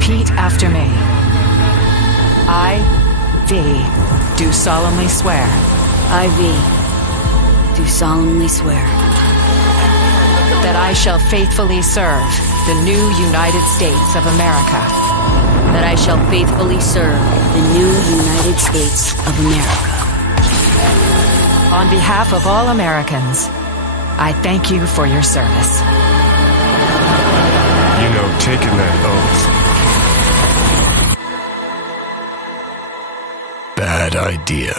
Repeat after me. I, thee, do solemnly swear. I, thee, do solemnly swear that I shall faithfully serve the new United States of America. That I shall faithfully serve the new United States of America. On behalf of all Americans, I thank you for your service. You know, taking that oath. Bad idea.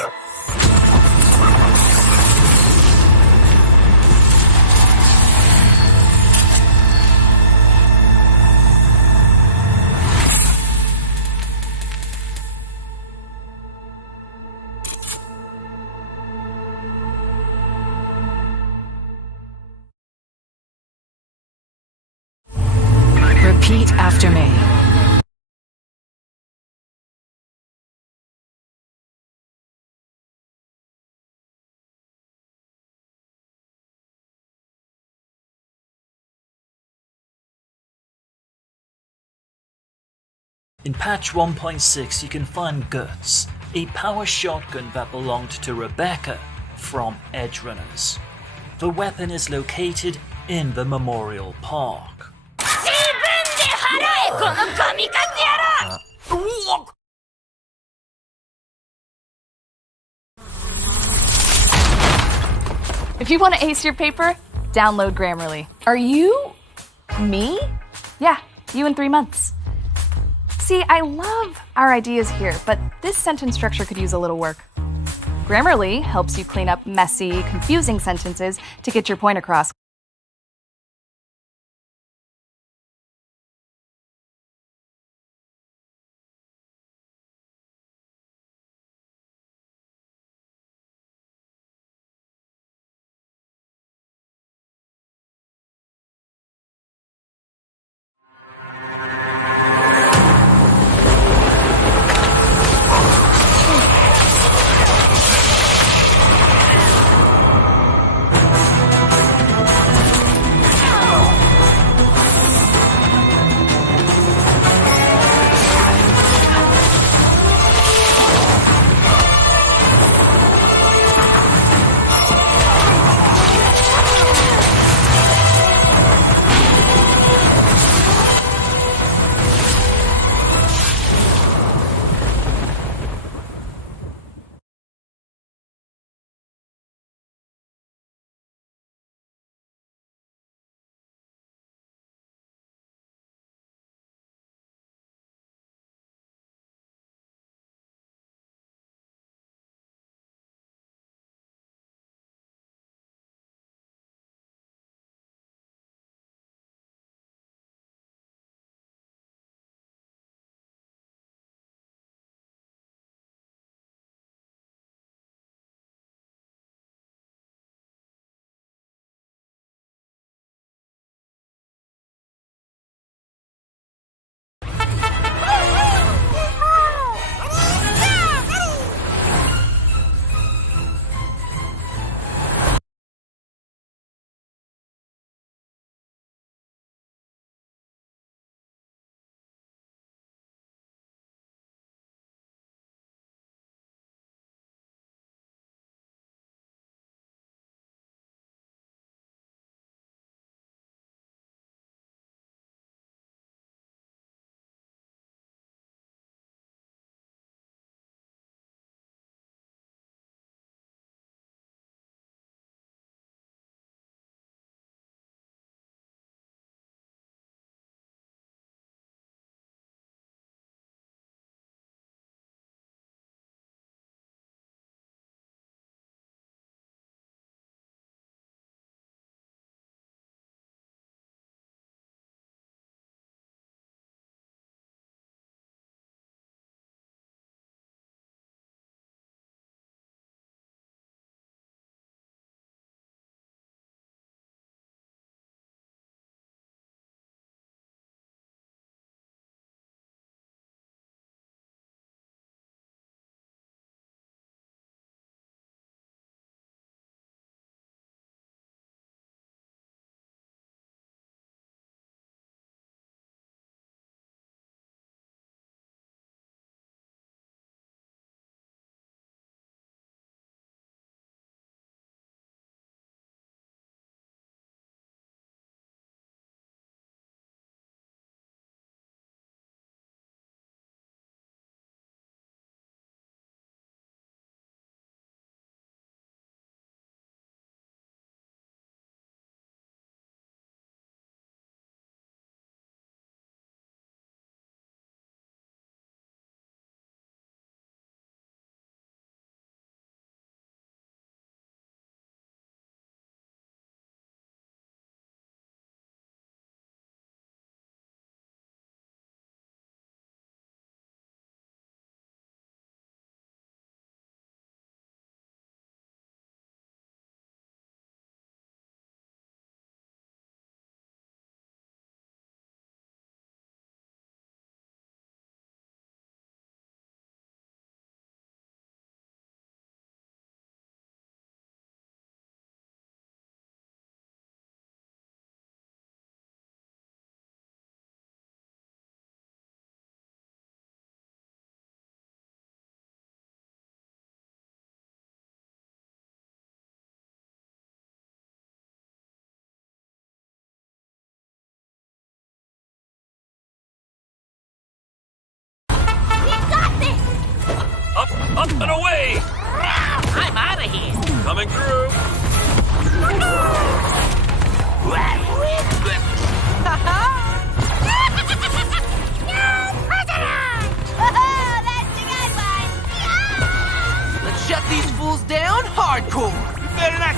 Repeat after me. In patch 1.6 you can find Guts, a power shotgun that belonged to Rebecca from Edgerunners. The weapon is located in the Memorial Park. If you want to ace your paper, download Grammarly. Are you... me? Yeah, you in 3 months. See, I love our ideas here, but this sentence structure could use a little work. Grammarly helps you clean up messy, confusing sentences to get your point across.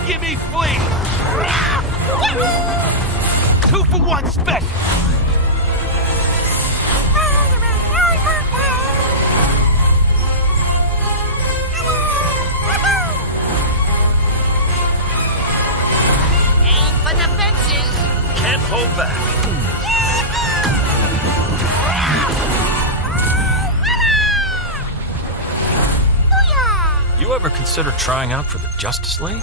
Gimme fleas! 2-for-1 special! Aim for the fences! Can't hold back. You ever consider trying out for the Justice League?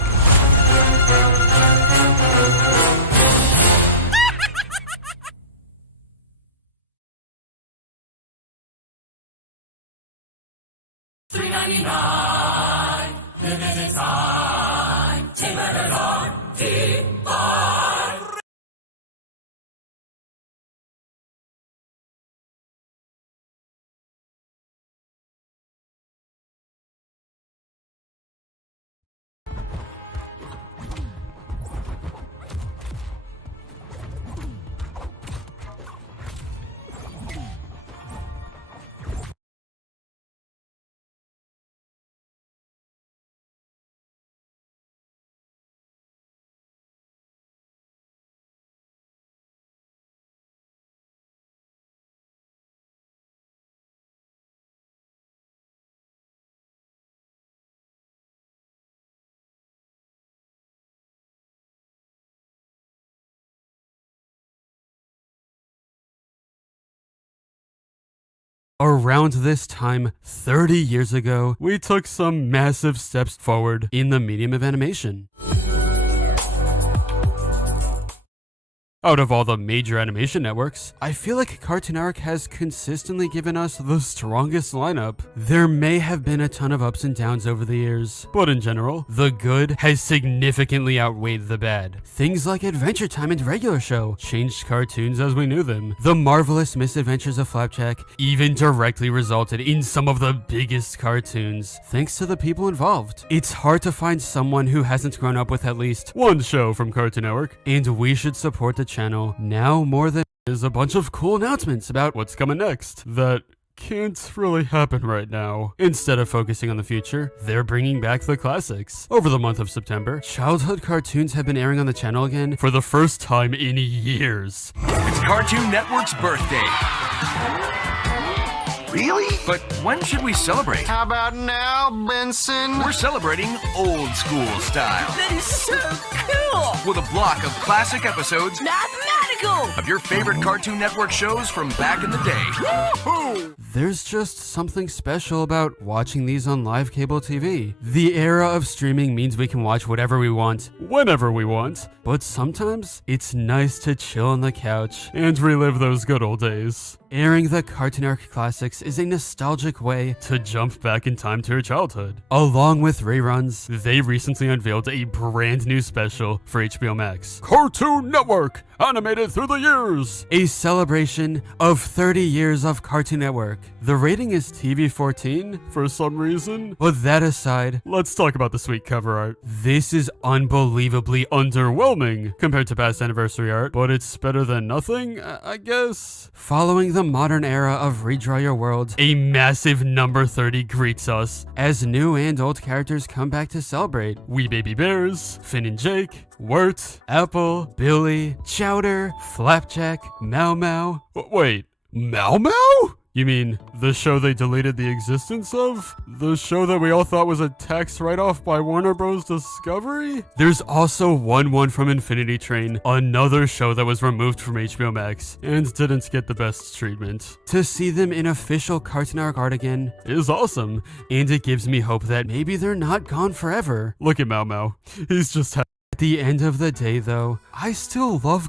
Around this time, 30 years ago, we took some massive steps forward in the medium of animation. Out of all the major animation networks, I feel like Cartoon Network has consistently given us the strongest lineup. There may have been a ton of ups and downs over the years, but in general, the good has significantly outweighed the bad. Things like Adventure Time and Regular Show changed cartoons as we knew them. The Marvelous Misadventures of Flapjack even directly resulted in some of the biggest cartoons, thanks to the people involved. It's hard to find someone who hasn't grown up with at least one show from Cartoon Network, and we should support the channel now more than is a bunch of cool announcements about what's coming next that can't really happen right now. Instead of focusing on the future, they're bringing back the classics. Over the month of September, childhood cartoons have been airing on the channel again for the first time in years. It's Cartoon Network's birthday. Really? But when should we celebrate? How about now, Benson? We're celebrating old school style. That is so cool! With a block of classic episodes Mathematical! of your favorite Cartoon Network shows from back in the day. Woohoo! There's just something special about watching these on live cable TV. The era of streaming means we can watch whatever we want, whenever we want, but sometimes it's nice to chill on the couch and relive those good old days. Airing the Cartoon Network classics is a nostalgic way to jump back in time to your childhood. Along with reruns, they recently unveiled a brand new special for HBO Max, Cartoon Network, animated through the years, a celebration of 30 years of Cartoon Network. The rating is TV-14 for some reason, but that aside, let's talk about the sweet cover art. This is unbelievably underwhelming compared to past anniversary art, but it's better than nothing, I guess. Following the modern era of Redraw Your World, a massive number 30 greets us as new and old characters come back to celebrate. Wee Baby Bears, Finn and Jake, Wirt, Apple, Billy, Chowder, Flapjack, Mau Mau. Wait, Mau Mau? You mean the show they deleted the existence of? The show that we all thought was a tax write-off by Warner Bros. Discovery? There's also One from Infinity Train, another show that was removed from HBO Max and didn't get the best treatment. To see them in official Cartoon Network art again is awesome, and it gives me hope that maybe they're not gone forever. Look at Mau Mau. He's just At the end of the day, though, I still love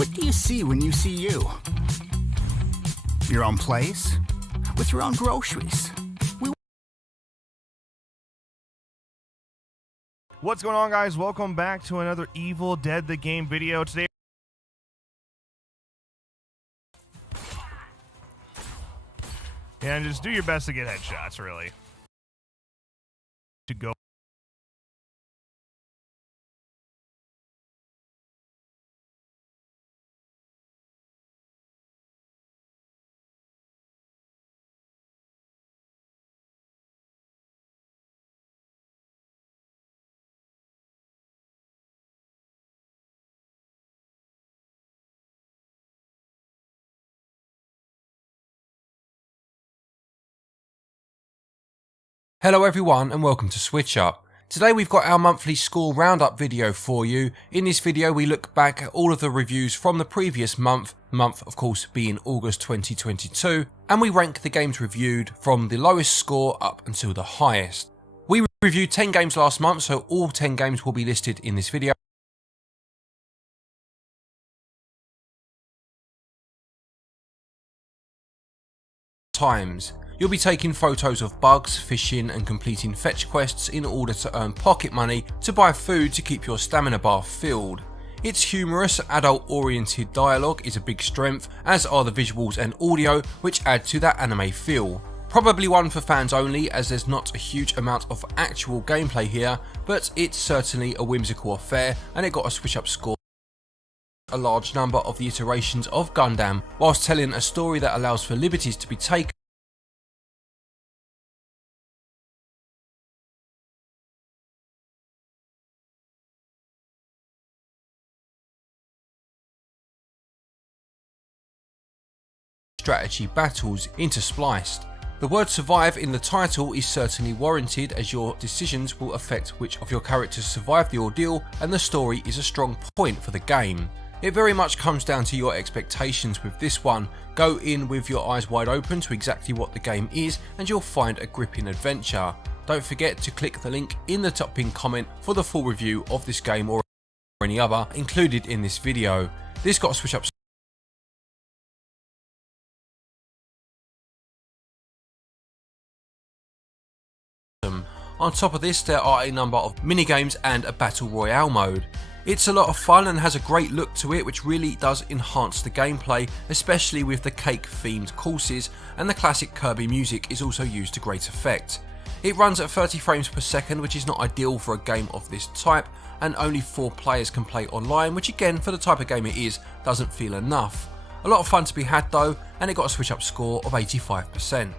What do you see when you see you? Your own place? With your own groceries? What's going on, guys? Welcome back to another Evil Dead the Game video. Today, and just do your best to get headshots, really. To go. Hello everyone and welcome to Switch Up. Today we've got our monthly school roundup video for you. In this video we look back at all of the reviews from the previous month of course being August 2022, and we rank the games reviewed from the lowest score up until the highest. We reviewed 10 games last month, so all 10 games will be listed in this video. You'll be taking photos of bugs, fishing and completing fetch quests in order to earn pocket money to buy food to keep your stamina bar filled. Its humorous, adult-oriented dialogue is a big strength, as are the visuals and audio, which add to that anime feel. Probably one for fans only, as there's not a huge amount of actual gameplay here, but it's certainly a whimsical affair and it got a Switch Up score. A large number of the iterations of Gundam, whilst telling a story that allows for liberties to be taken strategy battles interspliced. The word survive in the title is certainly warranted, as your decisions will affect which of your characters survive the ordeal, and the story is a strong point for the game. It very much comes down to your expectations with this one. Go in with your eyes wide open to exactly what the game is and you'll find a gripping adventure. Don't forget to click the link in the top pinned comment for the full review of this game or any other included in this video. This got a Switch Up. On top of this, there are a number of minigames and a battle royale mode. It's a lot of fun and has a great look to it, which really does enhance the gameplay, especially with the cake themed courses, and the classic Kirby music is also used to great effect. It runs at 30 frames per second, which is not ideal for a game of this type, and only 4 players can play online, which again for the type of game it is doesn't feel enough. A lot of fun to be had though, and it got a Switch Up score of 85%.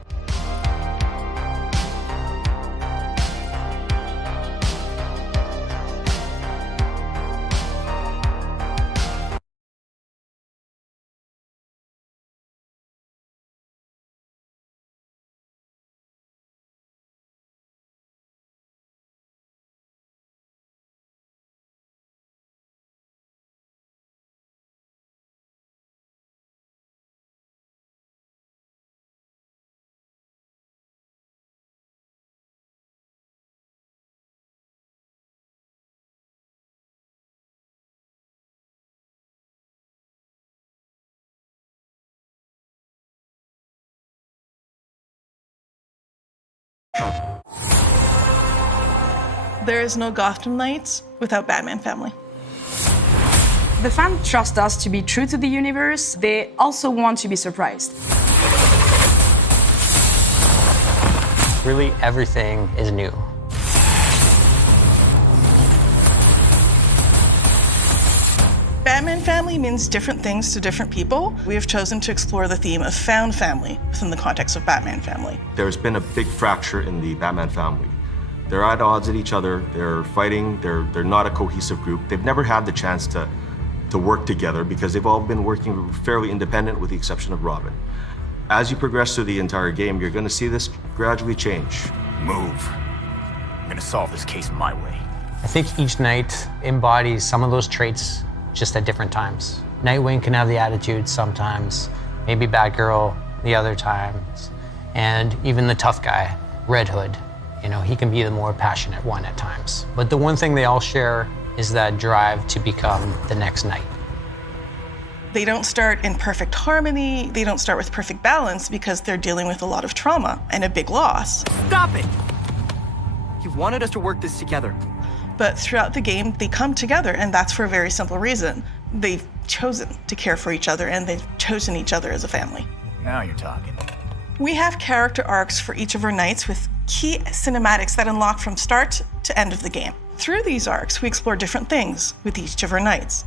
There is no Gotham Knights without Batman Family. The fans trust us to be true to the universe. They also want to be surprised. Really, everything is new. Batman Family means different things to different people. We have chosen to explore the theme of found family within the context of Batman Family. There's been a big fracture in the Batman family. They're at odds at each other, they're fighting, they're not a cohesive group. They've never had the chance to work together because they've all been working fairly independent with the exception of Robin. As you progress through the entire game, you're gonna see this gradually change. Move. I'm gonna solve this case my way. I think each knight embodies some of those traits just at different times. Nightwing can have the attitude sometimes, maybe Batgirl the other times, and even the tough guy, Red Hood. You know, he can be the more passionate one at times. But the one thing they all share is that drive to become the next knight. They don't start in perfect harmony, they don't start with perfect balance because they're dealing with a lot of trauma and a big loss. Stop it! You wanted us to work this together. But throughout the game, they come together, and that's for a very simple reason. They've chosen to care for each other, and they've chosen each other as a family. Now you're talking. We have character arcs for each of our knights with key cinematics that unlock from start to end of the game. Through these arcs, we explore different things with each of our knights.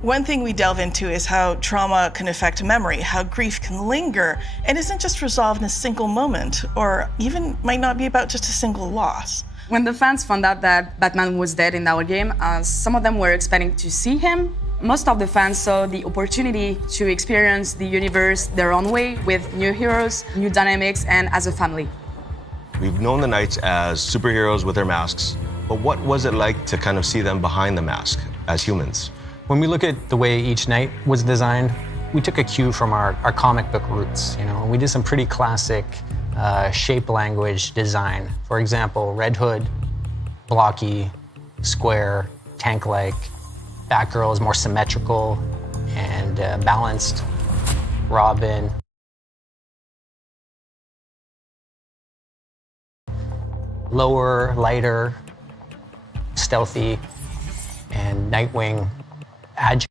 One thing we delve into is how trauma can affect memory, how grief can linger, and isn't just resolved in a single moment, or even might not be about just a single loss. When the fans found out that Batman was dead in our game, some of them were expecting to see him. Most of the fans saw the opportunity to experience the universe their own way with new heroes, new dynamics, and as a family. We've known the Knights as superheroes with their masks, but what was it like to kind of see them behind the mask as humans? When we look at the way each knight was designed, we took a cue from our comic book roots. You know, we did some pretty classic shape language design. For example, Red Hood, blocky, square, tank-like. Batgirl is more symmetrical and balanced. Robin. Lower, lighter, stealthy, and Nightwing, agile.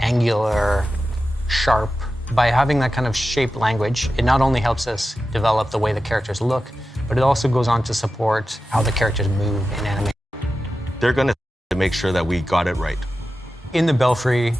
Angular, sharp. By having that kind of shape language, it not only helps us develop the way the characters look, but it also goes on to support how the characters move in animation. They're going to make sure that we got it right. In the Belfry,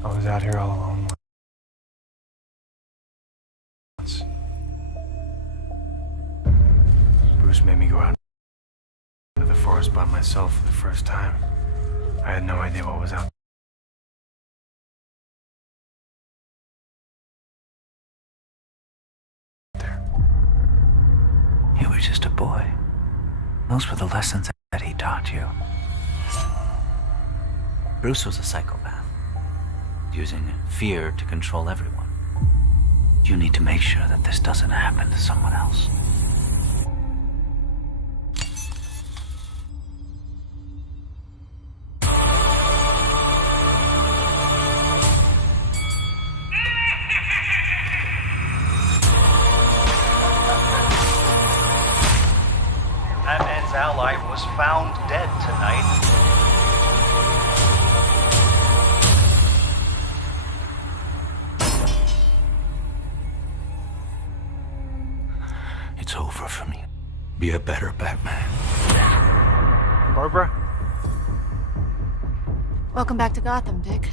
I was out here all alone once. Bruce made me go out into the forest by myself for the first time. I had no idea what was out there. You were just a boy. Those were the lessons that he taught you. Bruce was a psychopath, using fear to control everyone. You need to make sure that this doesn't happen to someone else. Batman's ally was found dead tonight. It's over for me. Be a better Batman. Barbara? Welcome back to Gotham, Dick.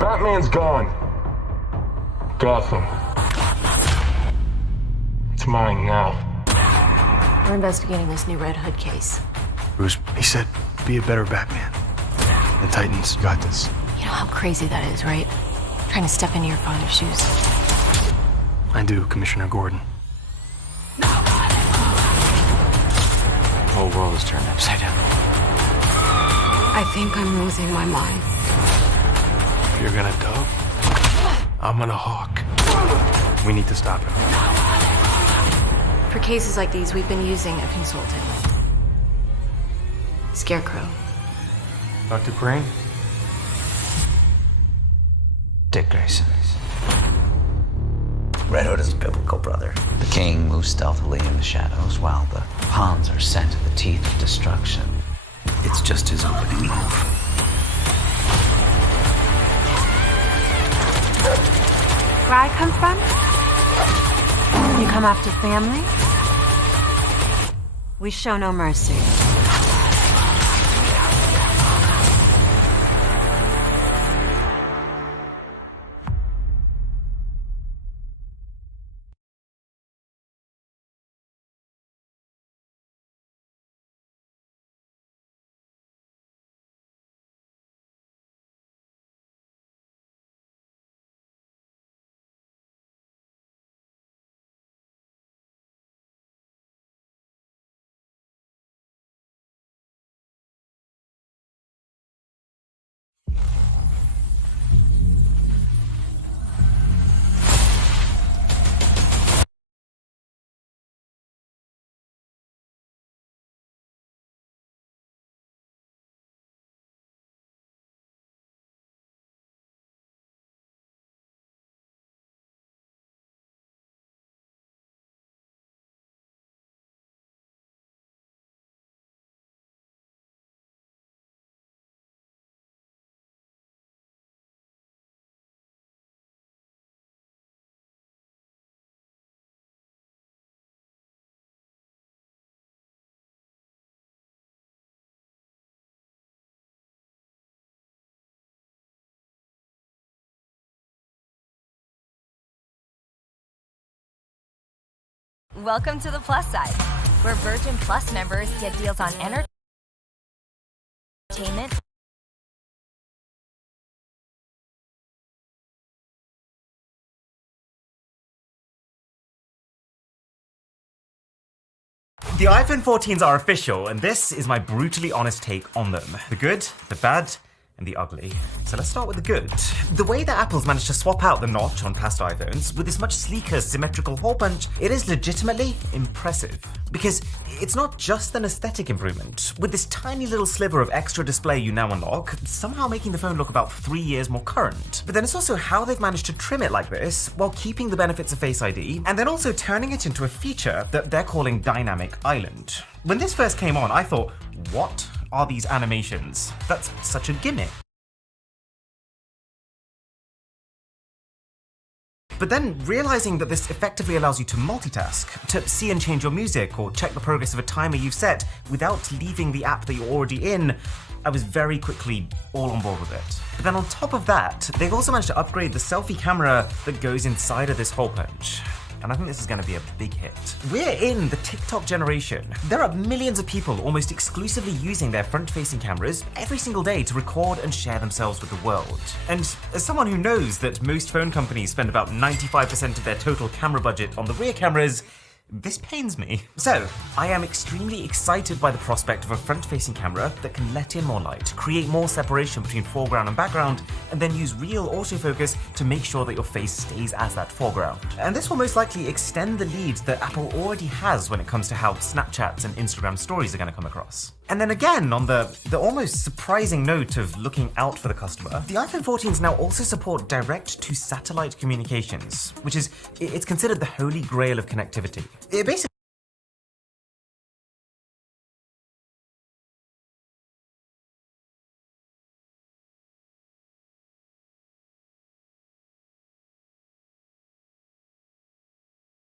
Batman's gone. Gotham. It's mine now. We're investigating this new Red Hood case. Bruce, he said, be a better Batman. The Titans got this. You know how crazy that is, right? Trying to step into your father's shoes. I do, Commissioner Gordon. The whole world is turned upside down. I think I'm losing my mind. If you're gonna dove, I'm gonna hawk. We need to stop him. For cases like these, we've been using a consultant. Scarecrow. Dr. Crane? Dick Grayson. Red Hood is a biblical brother. The king moves stealthily in the shadows while the pawns are sent to the teeth of destruction. It's just his opening move. Where I come from? You come after family? We show no mercy. Welcome to the Plus side, where Virgin Plus members get deals on entertainment, The iPhone 14s are official, and this is my brutally honest take on them. The good, the bad, and the ugly. So let's start with the good. The way that Apple's managed to swap out the notch on past iPhones with this much sleeker, symmetrical hole punch, it is legitimately impressive. Because it's not just an aesthetic improvement. With this tiny little sliver of extra display you now unlock, somehow making the phone look about 3 years more current. But then it's also how they've managed to trim it like this, while keeping the benefits of Face ID, and then also turning it into a feature that they're calling Dynamic Island. When this first came on, I thought, what are these animations? That's such a gimmick. But then realizing that this effectively allows you to multitask, to see and change your music or check the progress of a timer you've set without leaving the app that you're already in, I was very quickly all on board with it. But then on top of that, they've also managed to upgrade the selfie camera that goes inside of this hole punch. And I think this is going to be a big hit. We're in the TikTok generation. There are millions of people almost exclusively using their front-facing cameras every single day to record and share themselves with the world. And as someone who knows that most phone companies spend about 95% of their total camera budget on the rear cameras, this pains me. So, I am extremely excited by the prospect of a front-facing camera that can let in more light, create more separation between foreground and background, and then use real autofocus to make sure that your face stays as that foreground. And this will most likely extend the lead that Apple already has when it comes to how Snapchats and Instagram stories are going to come across. And then again, on the almost surprising note of looking out for the customer, the iPhone 14s now also support direct-to-satellite communications, which is, it's considered the holy grail of connectivity. It basically